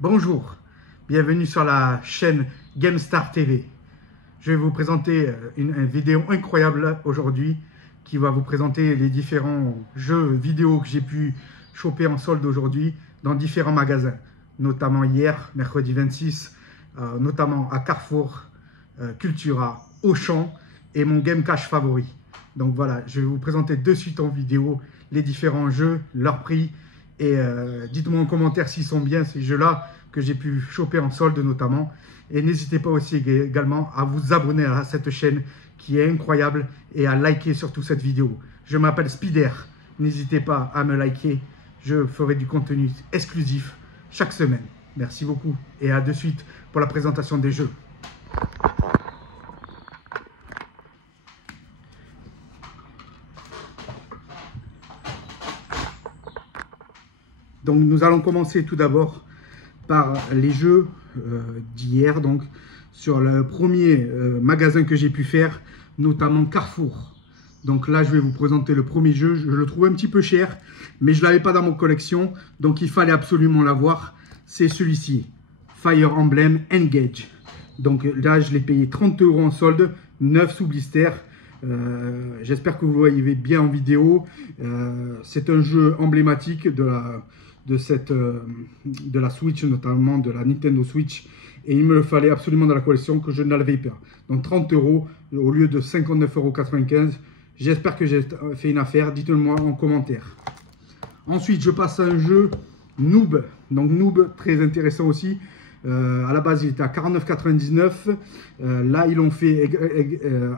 Bonjour, bienvenue sur la chaîne GameStar TV. Je vais vous présenter une vidéo incroyable aujourd'hui qui va vous présenter les différents jeux vidéo que j'ai pu choper en solde aujourd'hui dans différents magasins, notamment hier, mercredi 26, notamment à Carrefour, Cultura, Auchan et mon Game Cash favori. Donc voilà, je vais vous présenter de suite en vidéo les différents jeux, leurs prix. Et dites-moi en commentaire s'ils sont bien ces jeux-là que j'ai pu choper en solde notamment. Et n'hésitez pas aussi également à vous abonner à cette chaîne qui est incroyable et à liker surtout cette vidéo. Je m'appelle Spider, n'hésitez pas à me liker. Je ferai du contenu exclusif chaque semaine. Merci beaucoup et à de suite pour la présentation des jeux. Donc nous allons commencer tout d'abord par les jeux d'hier, donc sur le premier magasin que j'ai pu faire, notamment Carrefour. Donc là je vais vous présenter le premier jeu, je le trouve un petit peu cher, mais je ne l'avais pas dans mon collection, donc il fallait absolument l'avoir. C'est celui-ci, Fire Emblem Engage. Donc là je l'ai payé 30 € en solde, 9 sous blister. J'espère que vous le voyez bien en vidéo. C'est un jeu emblématique de la Switch, notamment de la Nintendo Switch, et il me le fallait absolument dans la collection que je ne l'avais pas. Donc 30 € au lieu de 59,95 €. J'espère que j'ai fait une affaire, dites-le moi en commentaire. Ensuite je passe à un jeu Noob. Donc Noob, très intéressant aussi. À la base il était à 49,99 €. Là ils l'ont fait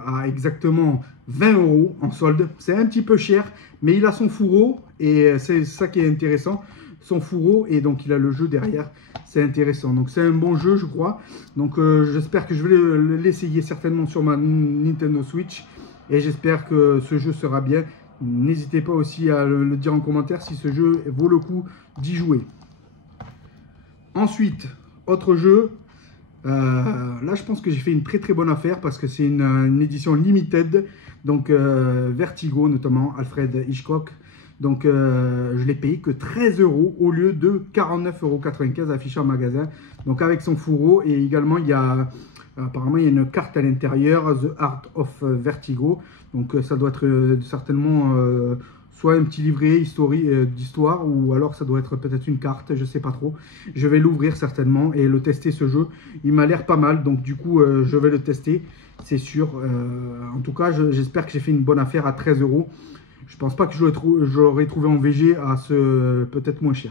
à exactement 20 € en solde. C'est un petit peu cher, mais il a son fourreau et c'est ça qui est intéressant. Son fourreau et donc il a le jeu derrière, c'est intéressant. Donc c'est un bon jeu je crois. Donc j'espère que je vais l'essayer certainement sur ma Nintendo Switch et j'espère que ce jeu sera bien. N'hésitez pas aussi à le dire en commentaire si ce jeu vaut le coup d'y jouer. Ensuite, autre jeu, là je pense que j'ai fait une très bonne affaire parce que c'est une édition limited, donc Vertigo notamment, Alfred Hitchcock. Donc je l'ai payé que 13 € au lieu de 49,95 € affiché en magasin. Donc avec son fourreau et également il y a apparemment il y a une carte à l'intérieur, The Art of Vertigo. Donc ça doit être certainement soit un petit livret d'histoire ou alors ça doit être peut-être une carte, je sais pas trop. Je vais l'ouvrir certainement et le tester ce jeu. Il m'a l'air pas mal donc du coup je vais le tester, c'est sûr. En tout cas j'espère que j'ai fait une bonne affaire à 13 €. Je pense pas que je l'aurais trouvé en VG à ce peut-être moins cher.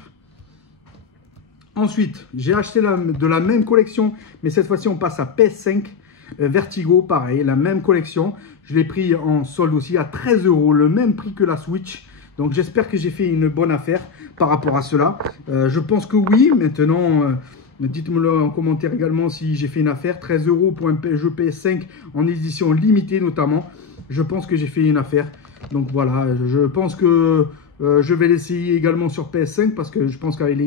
Ensuite, j'ai acheté de la même collection, mais cette fois-ci on passe à PS5 Vertigo, pareil, la même collection. Je l'ai pris en solde aussi à 13 €, le même prix que la Switch. Donc j'espère que j'ai fait une bonne affaire par rapport à cela. Je pense que oui, maintenant... dites-moi en commentaire également si j'ai fait une affaire. 13 € pour un jeu PS5 en édition limitée notamment. Je pense que j'ai fait une affaire. Donc voilà, je pense que je vais l'essayer également sur PS5 parce que je pense qu'avec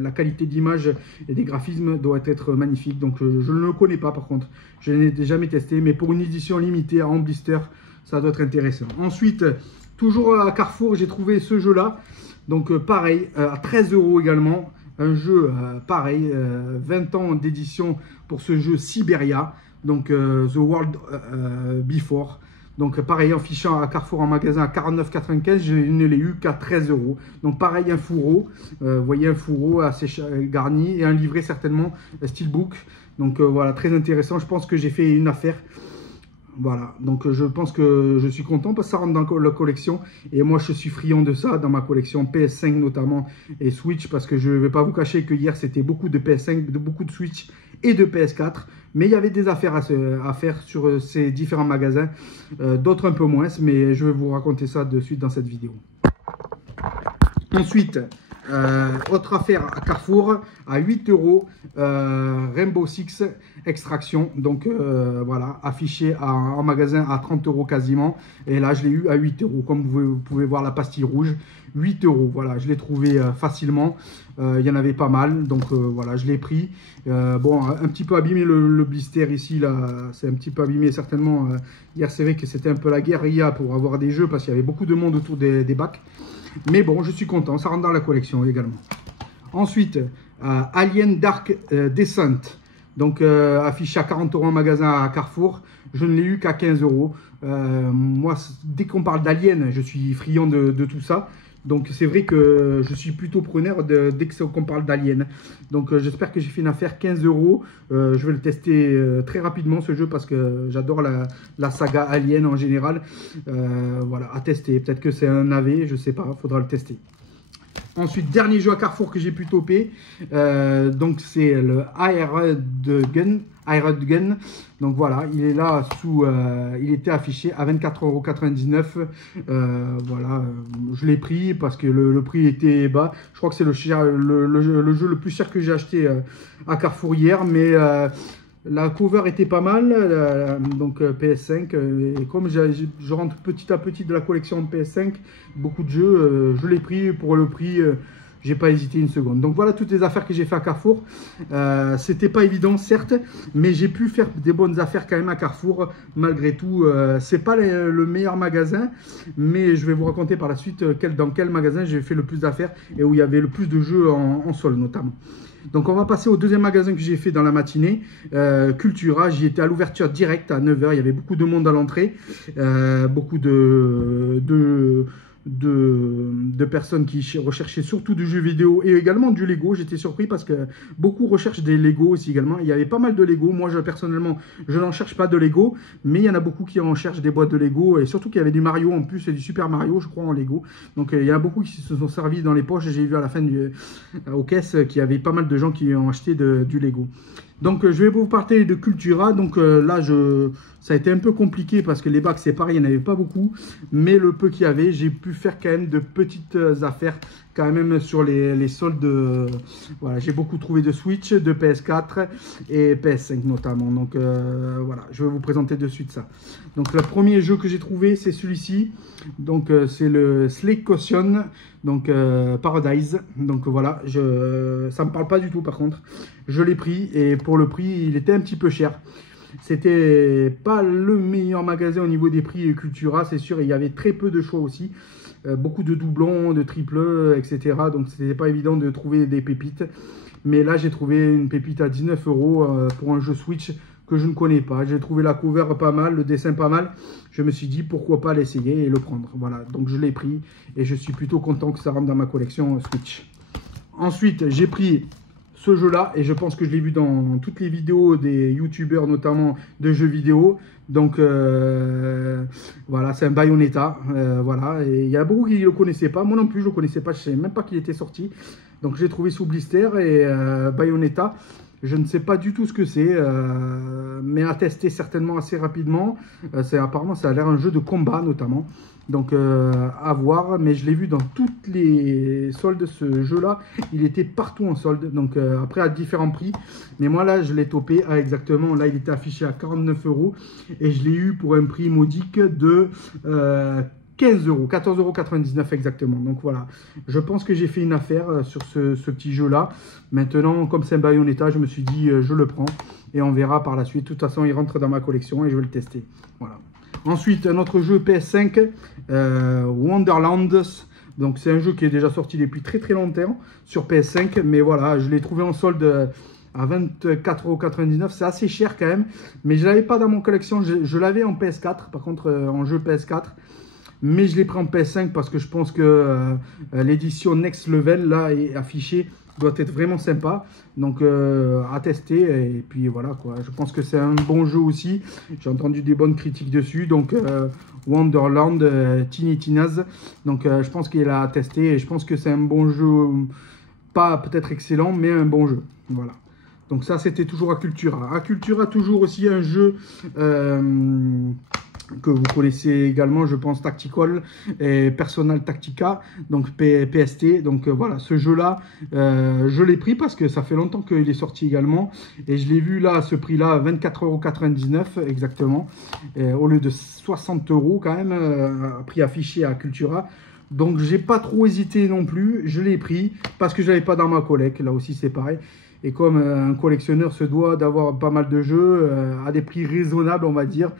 la qualité d'image et des graphismes doit être magnifique. Donc je ne le connais pas par contre. Je n'ai jamais testé, mais pour une édition limitée en blister, ça doit être intéressant. Ensuite, toujours à Carrefour, j'ai trouvé ce jeu-là. Donc pareil, à 13 € également. Un jeu pareil, 20 ans d'édition pour ce jeu Siberia, donc The World Before. Donc pareil, en fichant à Carrefour en magasin à 49,95 €, je ne l'ai eu qu'à 13 €. Donc pareil, un fourreau, vous voyez un fourreau assez garni et un livret certainement, steelbook. Donc voilà, très intéressant, je pense que j'ai fait une affaire. Voilà, donc je pense que je suis content parce que ça rentre dans la collection et moi je suis friand de ça dans ma collection PS5 notamment et Switch parce que je ne vais pas vous cacher que hier c'était beaucoup de PS5, beaucoup de Switch et de PS4 mais il y avait des affaires à faire sur ces différents magasins, d'autres un peu moins mais je vais vous raconter ça de suite dans cette vidéo. Ensuite, autre affaire à Carrefour à 8 €, Rainbow Six Extraction, donc voilà, affiché en magasin à 30 € quasiment, et là je l'ai eu à 8 €, comme vous pouvez voir la pastille rouge, 8 €, voilà, je l'ai trouvé facilement, il y en avait pas mal, donc voilà, je l'ai pris. Bon, un petit peu abîmé le blister ici, là, c'est un petit peu abîmé certainement, hier c'est vrai que c'était un peu la guérilla pour avoir des jeux, parce qu'il y avait beaucoup de monde autour des bacs. Mais bon, je suis content, ça rentre dans la collection également. Ensuite, Alien Dark Descent. Donc affiché à 40 € en magasin à Carrefour. Je ne l'ai eu qu'à 15 €. Moi, dès qu'on parle d'Alien, je suis friand de tout ça. Donc c'est vrai que je suis plutôt preneur dès qu'on parle d'Alien. Donc j'espère que j'ai fait une affaire 15 €. Je vais le tester très rapidement ce jeu parce que j'adore la saga Alien en général. Voilà, à tester. Peut-être que c'est un AV, je sais pas, faudra le tester. Ensuite, dernier jeu à Carrefour que j'ai pu toper, donc c'est le Hired Gun. Donc voilà, il est là il était affiché à 24,99 €. Voilà, je l'ai pris parce que le prix était bas. Je crois que c'est le jeu le plus cher que j'ai acheté à Carrefour hier, mais la cover était pas mal, donc PS5, et comme je rentre petit à petit de la collection de PS5, beaucoup de jeux, je l'ai pris pour le prix, j'ai pas hésité une seconde. Donc voilà toutes les affaires que j'ai fait à Carrefour. C'était pas évident certes, mais j'ai pu faire des bonnes affaires quand même à Carrefour, malgré tout. C'est pas le meilleur magasin, mais je vais vous raconter par la suite dans quel magasin j'ai fait le plus d'affaires et où il y avait le plus de jeux en solde notamment. Donc on va passer au deuxième magasin que j'ai fait dans la matinée, Cultura. J'y étais à l'ouverture directe à 9 h, il y avait beaucoup de monde à l'entrée, beaucoup de personnes qui recherchaient surtout du jeu vidéo et également du Lego. J'étais surpris parce que beaucoup recherchent des Lego aussi également. Il y avait pas mal de Lego. Moi, personnellement, je n'en cherche pas de Lego, mais il y en a beaucoup qui en cherchent des boîtes de Lego et surtout qu'il y avait du Mario en plus et du Super Mario, je crois, en Lego. Donc, il y en a beaucoup qui se sont servis dans les poches. J'ai vu à la fin aux caisses qu'il y avait pas mal de gens qui ont acheté du Lego. Donc, je vais vous parler de Cultura. Donc là, ça a été un peu compliqué parce que les bacs, c'est pareil, il n'y en avait pas beaucoup. Mais le peu qu'il y avait, j'ai pu faire quand même de petites affaires quand même sur les soldes. Voilà, j'ai beaucoup trouvé de Switch, de PS4 et PS5 notamment. Donc voilà, je vais vous présenter de suite ça. Donc le premier jeu que j'ai trouvé, c'est celui-ci. Donc c'est le Slay Caution, donc Paradise. Donc voilà, ça ne me parle pas du tout par contre. Je l'ai pris et pour le prix, il était un petit peu cher. C'était pas le meilleur magasin au niveau des prix Cultura, c'est sûr. Il y avait très peu de choix aussi. Beaucoup de doublons, de triples, etc. Donc c'était pas évident de trouver des pépites. Mais là, j'ai trouvé une pépite à 19 € pour un jeu Switch que je ne connais pas. J'ai trouvé la cover pas mal, le dessin pas mal. Je me suis dit pourquoi pas l'essayer et le prendre. Voilà, donc je l'ai pris et je suis plutôt content que ça rentre dans ma collection Switch. Ensuite, j'ai pris ce jeu-là et je pense que je l'ai vu dans toutes les vidéos des youtubeurs, notamment de jeux vidéo. Donc voilà, c'est un Bayonetta. Voilà, et il y a beaucoup qui ne le connaissaient pas. Moi non plus, je ne le connaissais pas. Je ne savais même pas qu'il était sorti. Donc j'ai trouvé sous blister et Bayonetta. Je ne sais pas du tout ce que c'est, mais à tester certainement assez rapidement. Apparemment, ça a l'air un jeu de combat notamment. Donc à voir, mais je l'ai vu dans toutes les soldes, ce jeu-là. Il était partout en solde, donc après à différents prix. Mais moi là, je l'ai topé à exactement, là il était affiché à 49 € et je l'ai eu pour un prix modique de 15 €, 14,99 € exactement. Donc voilà, je pense que j'ai fait une affaire sur ce petit jeu-là. Maintenant, comme c'est un Bayonetta, je me suis dit, je le prends et on verra par la suite. De toute façon, il rentre dans ma collection et je vais le tester. Voilà. Ensuite, un autre jeu PS5, Wonderlands. Donc c'est un jeu qui est déjà sorti depuis très très longtemps sur PS5. Mais voilà, je l'ai trouvé en solde à 24,99 €. C'est assez cher quand même. Mais je ne l'avais pas dans mon collection. Je l'avais en PS4, par contre en jeu PS4. Mais je l'ai pris en PS5 parce que je pense que l'édition Next Level là est affichée, doit être vraiment sympa. Donc à tester et puis voilà quoi. Je pense que c'est un bon jeu aussi. J'ai entendu des bonnes critiques dessus. Donc Wonderland, Tiny Tinas. Donc je pense qu'il a à tester et je pense que c'est un bon jeu. Pas peut-être excellent, mais un bon jeu. Voilà. Donc ça c'était toujours à Cultura. À Cultura toujours aussi un jeu que vous connaissez également, je pense, Tactical et Personal Tactica, donc PST. Donc voilà, ce jeu-là, je l'ai pris parce que ça fait longtemps qu'il est sorti également. Et je l'ai vu là, à ce prix-là, 24,99 € exactement, au lieu de 60 € quand même, prix affiché à Cultura. Donc j'ai pas trop hésité non plus, je l'ai pris parce que je l'avais pas dans ma collecte, là aussi c'est pareil. Et comme un collectionneur se doit d'avoir pas mal de jeux à des prix raisonnables, on va dire.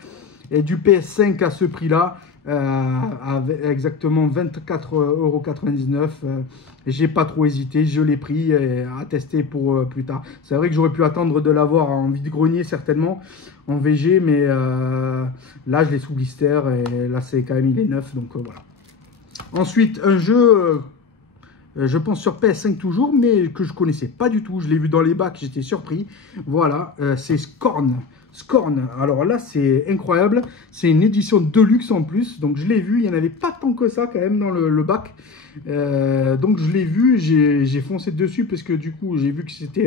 Et du PS5 à ce prix-là, avec exactement 24,99 €. J'ai pas trop hésité, je l'ai pris à tester pour plus tard. C'est vrai que j'aurais pu attendre de l'avoir en vide-grenier certainement, en VG, mais là je l'ai sous blister et là c'est quand même il est neuf, donc voilà. Ensuite, un jeu, je pense sur PS5 toujours, mais que je connaissais pas du tout. Je l'ai vu dans les bacs, j'étais surpris. Voilà, c'est Scorn. Scorn, alors là c'est incroyable, c'est une édition deluxe en plus, donc je l'ai vu, il n'y en avait pas tant que ça quand même dans le bac, donc je l'ai vu, j'ai foncé dessus parce que du coup j'ai vu que c'était,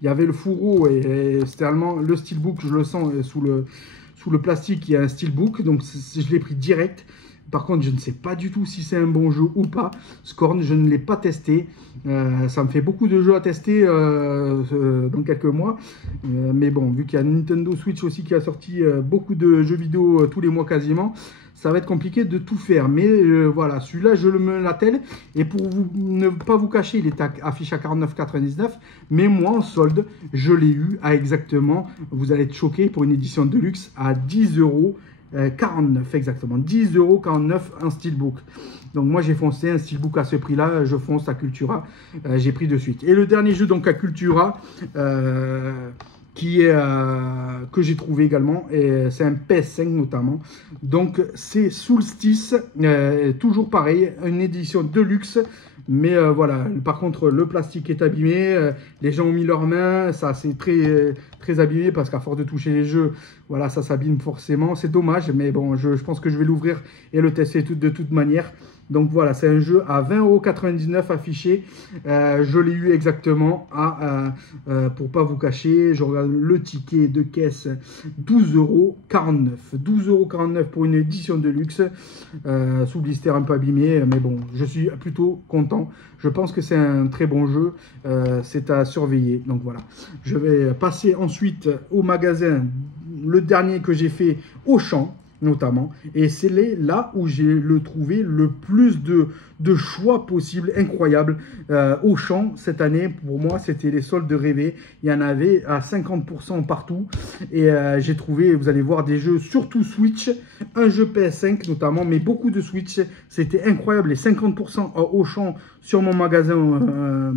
il y avait le fourreau et c'était allemand, le steelbook, je le sens sous le plastique, il y a un steelbook, donc je l'ai pris direct. Par contre, je ne sais pas du tout si c'est un bon jeu ou pas. Scorn, je ne l'ai pas testé. Ça me fait beaucoup de jeux à tester dans quelques mois. Mais bon, vu qu'il y a Nintendo Switch aussi qui a sorti beaucoup de jeux vidéo tous les mois quasiment, ça va être compliqué de tout faire. Mais voilà, celui-là, je le mets la telle. Et pour ne pas vous cacher, il est affiché à 49,99 €. Mais moi, en solde, je l'ai eu à exactement, vous allez être choqués, pour une édition deluxe à 10,49 € exactement, 10,49 € un steelbook. Donc moi j'ai foncé un steelbook à ce prix-là, je fonce à Cultura, j'ai pris de suite. Et le dernier jeu donc à Cultura, qui est que j'ai trouvé également, et c'est un PS5 notamment. Donc c'est Soulstice, toujours pareil, une édition deluxe. Mais voilà, par contre, le plastique est abîmé, les gens ont mis leurs mains, ça c'est très abîmé parce qu'à force de toucher les jeux, voilà, ça s'abîme forcément. C'est dommage, mais bon, je pense que je vais l'ouvrir et le tester de toute manière. Donc voilà, c'est un jeu à 20,99 € affiché. Je l'ai eu exactement à, pour pas vous cacher, je regarde le ticket de caisse, 12,49 €. 12,49 € pour une édition de luxe, sous blister un peu abîmé, mais bon, je suis plutôt content. Je pense que c'est un très bon jeu, c'est à surveiller. Donc voilà, je vais passer ensuite au magasin, le dernier que j'ai fait, Auchan notamment, et c'est là où j'ai trouvé le plus de choix possible, incroyable. Auchan, cette année, pour moi, c'était les soldes rêvés. Il y en avait à 50% partout, et j'ai trouvé, vous allez voir, des jeux, surtout Switch, un jeu PS5 notamment, mais beaucoup de Switch, c'était incroyable. Les 50% à Auchan sur mon magasin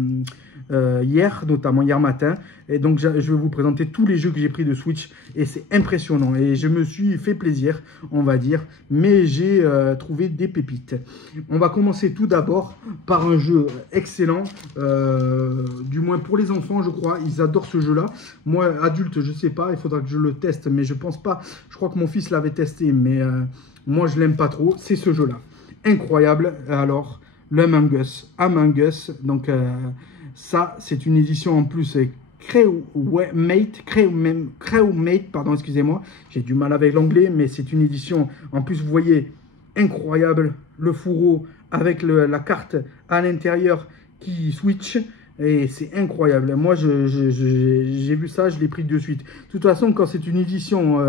hier, notamment hier matin. Et donc je vais vous présenter tous les jeux que j'ai pris de Switch et c'est impressionnant et je me suis fait plaisir, on va dire, mais j'ai trouvé des pépites. On va commencer tout d'abord par un jeu excellent, du moins pour les enfants, je crois, ils adorent ce jeu là. Moi adulte, je sais pas, il faudra que je le teste, mais je pense pas, je crois que mon fils l'avait testé, mais moi je l'aime pas trop. C'est ce jeu là, incroyable. Alors le Among Us, donc ça c'est une édition en plus Crewmate, pardon, excusez-moi, j'ai du mal avec l'anglais, mais c'est une édition, en plus, vous voyez, incroyable, le fourreau avec la carte à l'intérieur qui switch, et c'est incroyable. Moi, j'ai vu ça, je l'ai pris de suite. De toute façon, quand c'est une édition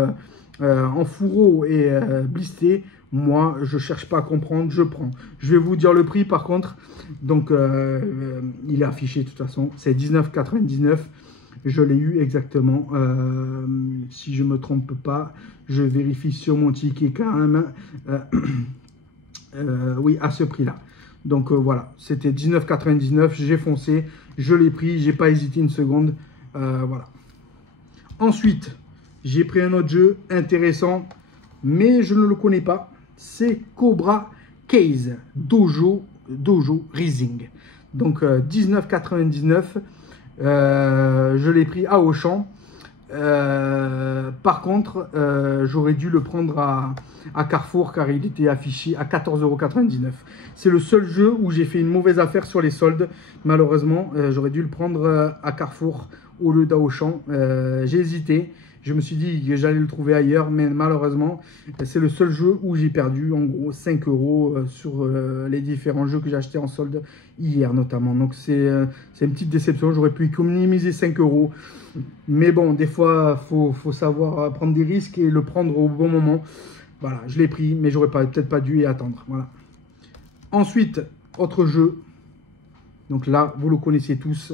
en fourreau et blisté, moi, je cherche pas à comprendre, je prends. Je vais vous dire le prix, par contre. Donc, il est affiché, de toute façon, c'est 19,99 €. Je l'ai eu exactement, si je ne me trompe pas, je vérifie sur mon ticket quand même, oui, à ce prix-là. Donc voilà, c'était 19,99 €, j'ai foncé, je l'ai pris, j'ai pas hésité une seconde, voilà. Ensuite, j'ai pris un autre jeu intéressant, mais je ne le connais pas, c'est Cobra Case Dojo Rising. Donc 19,99 €. Je l'ai pris à Auchan. Par contre, j'aurais dû le prendre à Carrefour car il était affiché à 14,99 €. C'est le seul jeu où j'ai fait une mauvaise affaire sur les soldes. Malheureusement, j'aurais dû le prendre à Carrefour au lieu d'Auchan. J'ai hésité. Je me suis dit que j'allais le trouver ailleurs, mais malheureusement, c'est le seul jeu où j'ai perdu en gros 5 € sur les différents jeux que j'ai achetés en solde hier notamment. Donc c'est une petite déception, j'aurais pu économiser 5 €. Mais bon, des fois, faut savoir prendre des risques et le prendre au bon moment. Voilà, je l'ai pris, mais j'aurais peut-être pas dû y attendre. Voilà. Ensuite, autre jeu. Donc là, vous le connaissez tous,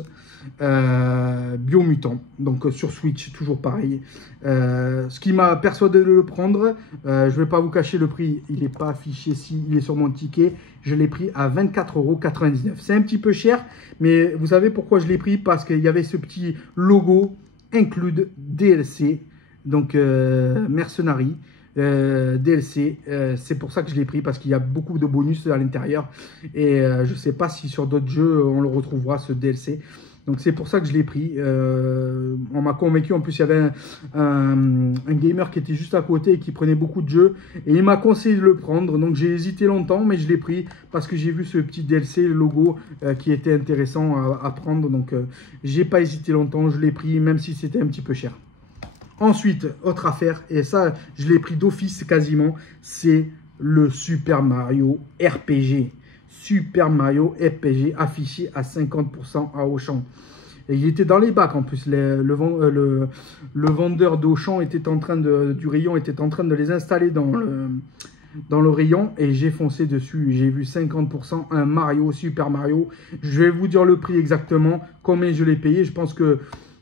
Biomutant. Donc sur Switch, toujours pareil. Ce qui m'a persuadé de le prendre, je ne vais pas vous cacher le prix, il n'est pas affiché ici, il est sur mon ticket. Je l'ai pris à 24,99 €. C'est un petit peu cher, mais vous savez pourquoi je l'ai pris? Parce qu'il y avait ce petit logo Include DLC, donc Mercenary. DLC, c'est pour ça que je l'ai pris, parce qu'il y a beaucoup de bonus à l'intérieur et je sais pas si sur d'autres jeux on le retrouvera, ce DLC. Donc c'est pour ça que je l'ai pris. On m'a convaincu. En plus, il y avait un gamer qui était juste à côté et qui prenait beaucoup de jeux, et il m'a conseillé de le prendre. Donc j'ai hésité longtemps, mais je l'ai pris parce que j'ai vu ce petit DLC, le logo, qui était intéressant à prendre. Donc j'ai pas hésité longtemps, je l'ai pris, même si c'était un petit peu cher. Ensuite, autre affaire, et ça, je l'ai pris d'office quasiment, c'est le Super Mario RPG. Super Mario RPG affiché à 50% à Auchan. Et il était dans les bacs en plus. Le vendeur d'Auchan était en train du rayon était en train de les installer dans le rayon, et j'ai foncé dessus. J'ai vu 50%, un Mario, Super Mario. Je vais vous dire le prix exactement, combien je l'ai payé. Je pense que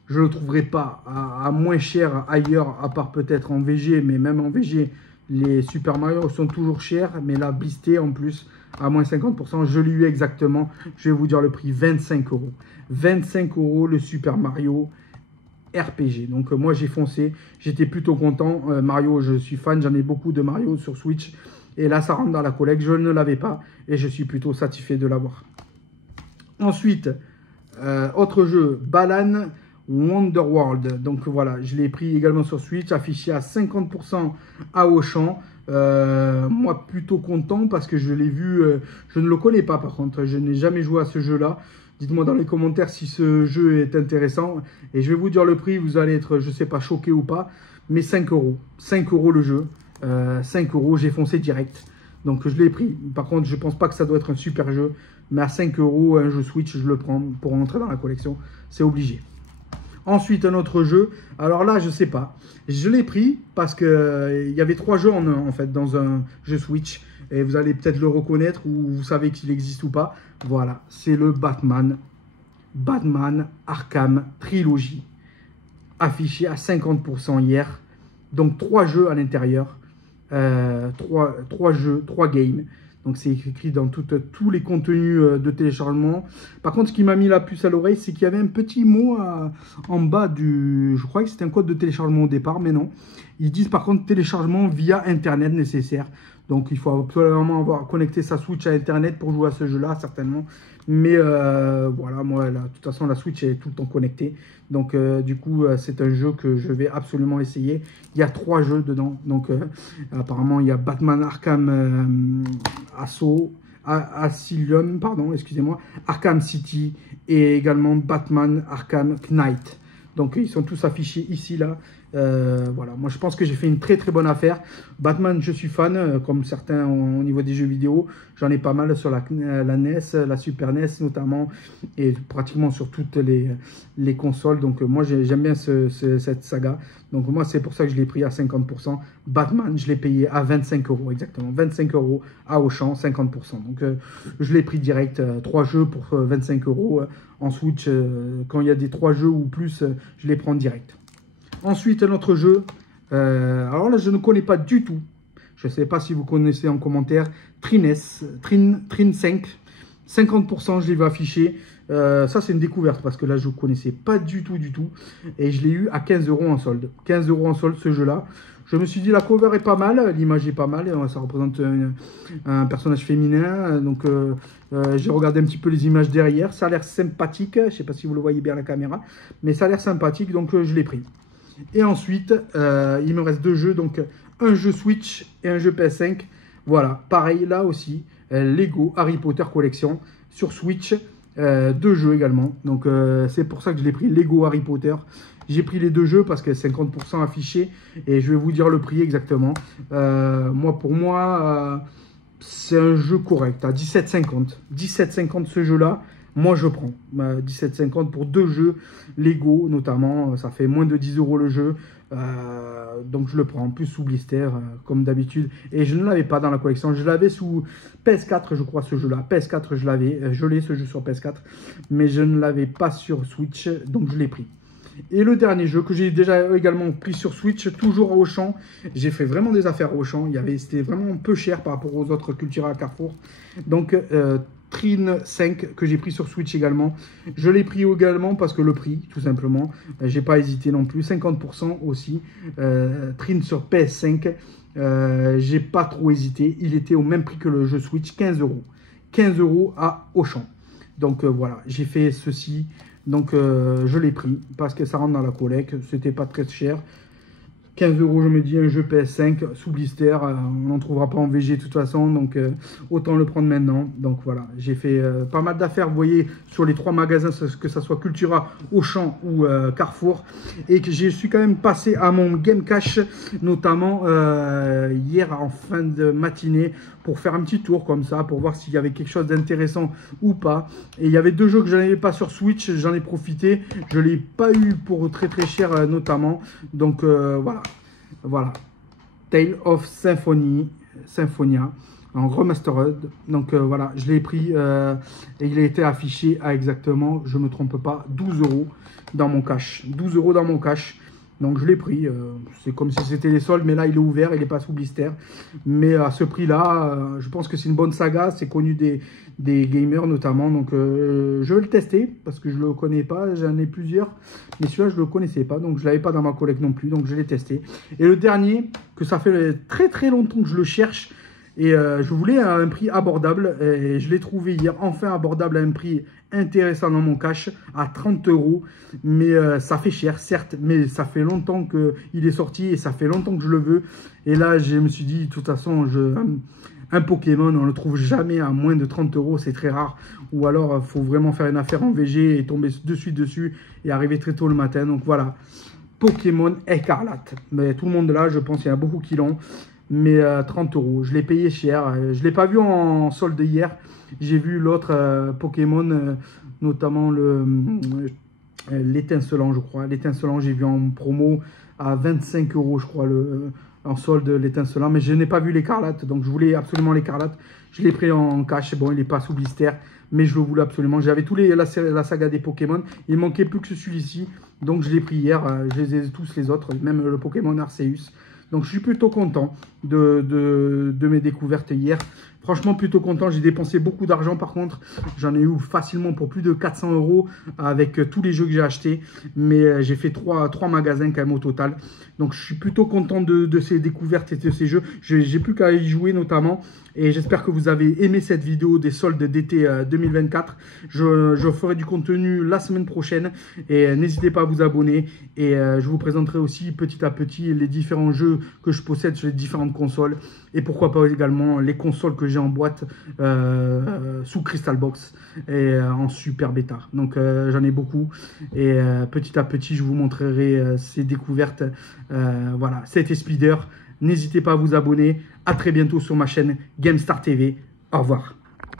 je ne le trouverai pas à moins cher ailleurs, à part peut-être en VG, mais même en VG, les Super Mario sont toujours chers, mais là, blisté en plus, à moins 50%, je l'ai eu exactement. Je vais vous dire le prix, 25 €. 25 € le Super Mario RPG. Donc moi, j'ai foncé, j'étais plutôt content. Mario, je suis fan, j'en ai beaucoup de Mario sur Switch. Et là, ça rentre dans la collecte, je ne l'avais pas, et je suis plutôt satisfait de l'avoir. Ensuite, autre jeu, Balan Wonderworld. Donc voilà, je l'ai pris également sur Switch, affiché à 50% à Auchan. Moi, plutôt content parce que je l'ai vu, je ne le connais pas par contre, je n'ai jamais joué à ce jeu-là. Dites-moi dans les commentaires si ce jeu est intéressant, et je vais vous dire le prix, vous allez être, je ne sais pas, choqué ou pas, mais 5 €. 5 € le jeu, 5 €, j'ai foncé direct. Donc je l'ai pris. Par contre, je ne pense pas que ça doit être un super jeu, mais à 5 € un jeu Switch, je le prends pour rentrer dans la collection, c'est obligé. Ensuite, un autre jeu. Alors là, je ne sais pas. Je l'ai pris parce qu'il y avait 3 jeux en un, en fait, dans un jeu Switch. Et vous allez peut-être le reconnaître, ou vous savez qu'il existe ou pas. Voilà, c'est le Batman Arkham Trilogy. Affiché à 50% hier. Donc 3 jeux à l'intérieur. 3 jeux, 3 games. Donc c'est écrit dans tous les contenus de téléchargement. Par contre, ce qui m'a mis la puce à l'oreille, c'est qu'il y avait un petit mot en bas du... Je crois que c'était un code de téléchargement au départ, mais non. Ils disent par contre téléchargement via Internet nécessaire. Donc il faut absolument avoir connecté sa Switch à Internet pour jouer à ce jeu-là, certainement. Mais voilà, moi, là, de toute façon, la Switch est tout le temps connectée. Donc du coup, c'est un jeu que je vais absolument essayer. Il y a 3 jeux dedans. Donc apparemment, il y a Batman Arkham Asylum, pardon, excusez-moi, Arkham City, et également Batman Arkham Knight. Donc ils sont tous affichés ici, là. Voilà, moi je pense que j'ai fait une très très bonne affaire. Batman, je suis fan, comme certains au niveau des jeux vidéo. J'en ai pas mal sur la NES, la Super NES notamment, et pratiquement sur toutes les consoles. Donc moi j'aime bien cette saga. Donc moi c'est pour ça que je l'ai pris à 50%. Batman, je l'ai payé à 25 € exactement. 25 € à Auchan, 50%. Donc je l'ai pris direct, 3 jeux pour 25 € en Switch. Quand il y a des 3 jeux ou plus, je les prends direct. Ensuite, un autre jeu. Alors là, je ne connais pas du tout. Je ne sais pas si vous connaissez en commentaire. Trin 5. 50%, je l'ai vu afficher. Ça, c'est une découverte parce que là, je ne connaissais pas du tout. Et je l'ai eu à 15 € en solde. 15 € en solde, ce jeu-là. Je me suis dit, la cover est pas mal. L'image est pas mal. Ça représente un personnage féminin. Donc, j'ai regardé un petit peu les images derrière. Ça a l'air sympathique. Je ne sais pas si vous le voyez bien à la caméra. Mais ça a l'air sympathique. Donc, je l'ai pris. Et ensuite, il me reste 2 jeux, donc un jeu Switch et un jeu PS5. Voilà, pareil, là aussi, Lego Harry Potter Collection sur Switch, 2 jeux également. Donc c'est pour ça que je l'ai pris, Lego Harry Potter. J'ai pris les 2 jeux parce que 50% affiché, et je vais vous dire le prix exactement. Pour moi, c'est un jeu correct, à 17,50. 17,50 ce jeu-là. moi je prends 17,50 pour 2 jeux Lego notamment, ça fait moins de 10 € le jeu, donc je le prends, en plus sous blister comme d'habitude, et je ne l'avais pas dans la collection, je l'avais sous PS4 je crois ce jeu là, PS4 je l'avais, je l'ai ce jeu sur PS4, mais je ne l'avais pas sur Switch, donc je l'ai pris. Et le dernier jeu que j'ai déjà également pris sur Switch, toujours à Auchan. J'ai fait vraiment des affaires à Auchan. C'était vraiment peu cher par rapport aux autres Cultura à Carrefour. Donc, Trine 5 que j'ai pris sur Switch également. Je l'ai pris également parce que le prix, tout simplement. J'ai pas hésité non plus. 50% aussi. Trine sur PS5. J'ai pas trop hésité. Il était au même prix que le jeu Switch, 15 €. 15 € à Auchan. Donc voilà, j'ai fait ceci. Donc je l'ai pris parce que ça rentre dans la collecte, c'était pas très cher. 15 € je me dis, un jeu PS5 sous blister, on n'en trouvera pas en VG de toute façon, donc autant le prendre maintenant. Donc voilà, j'ai fait pas mal d'affaires, vous voyez, sur les 3 magasins, que ce soit Cultura, Auchan ou Carrefour. Et que je suis quand même passé à mon Game Cash, notamment hier en fin de matinée, pour faire un petit tour comme ça, pour voir s'il y avait quelque chose d'intéressant ou pas. Et il y avait 2 jeux que je n'avais pas sur Switch, j'en ai profité. Je ne l'ai pas eu pour très très cher notamment. Donc voilà. Tale of Symphonia en remastered. Donc voilà, je l'ai pris et il a été affiché à exactement, je ne me trompe pas, 12 € dans mon cash. 12 € dans mon cash. Donc je l'ai pris, c'est comme si c'était les soldes, mais là il est ouvert, il n'est pas sous blister. Mais à ce prix-là, je pense que c'est une bonne saga, c'est connu des gamers notamment. Donc je vais le tester, parce que je ne le connais pas, j'en ai plusieurs. Mais celui-là je ne le connaissais pas, donc je ne l'avais pas dans ma collecte non plus, donc je l'ai testé. Et le dernier, que ça fait très très longtemps que je le cherche, et je voulais à un prix abordable, et je l'ai trouvé hier, enfin abordable à un prix intéressant dans mon cash, à 30 €. Mais ça fait cher, certes, mais ça fait longtemps qu'il est sorti, et ça fait longtemps que je le veux. Et là, je me suis dit, de toute façon, un Pokémon, on ne le trouve jamais à moins de 30 €, c'est très rare. Ou alors, il faut vraiment faire une affaire en VG et tomber de suite dessus, et arriver très tôt le matin. Donc voilà, Pokémon Écarlate. Mais tout le monde là, je pense qu'il y en a beaucoup qui l'ont. Mais 30 €, je l'ai payé cher. Je ne l'ai pas vu en solde hier. J'ai vu l'autre Pokémon, notamment l'étincelant, je crois. L'étincelant, j'ai vu en promo à 25 €, je crois, en solde l'étincelant. Mais je n'ai pas vu l'écarlate, donc je voulais absolument l'écarlate. Je l'ai pris en cash. Bon, il n'est pas sous blister, mais je le voulais absolument. J'avais tous la saga des Pokémon. Il ne manquait plus que celui-ci. Donc je l'ai pris hier. Je les ai tous les autres, même le Pokémon Arceus. Donc je suis plutôt content de mes découvertes hier. Franchement, plutôt content. J'ai dépensé beaucoup d'argent par contre. J'en ai eu facilement pour plus de 400 € avec tous les jeux que j'ai achetés. Mais j'ai fait 3 magasins quand même au total. Donc je suis plutôt content de ces découvertes et de ces jeux. J'ai plus qu'à y jouer notamment. Et j'espère que vous avez aimé cette vidéo des soldes d'été 2024. Je ferai du contenu la semaine prochaine. Et n'hésitez pas à vous abonner. Et je vous présenterai aussi petit à petit les différents jeux que je possède sur les différentes consoles. Et pourquoi pas également les consoles que j'ai en boîte sous Crystal Box et en super bêta. Donc j'en ai beaucoup. Et petit à petit, je vous montrerai ces découvertes. Voilà, c'était Spider. N'hésitez pas à vous abonner. À très bientôt sur ma chaîne GameStar TV. Au revoir.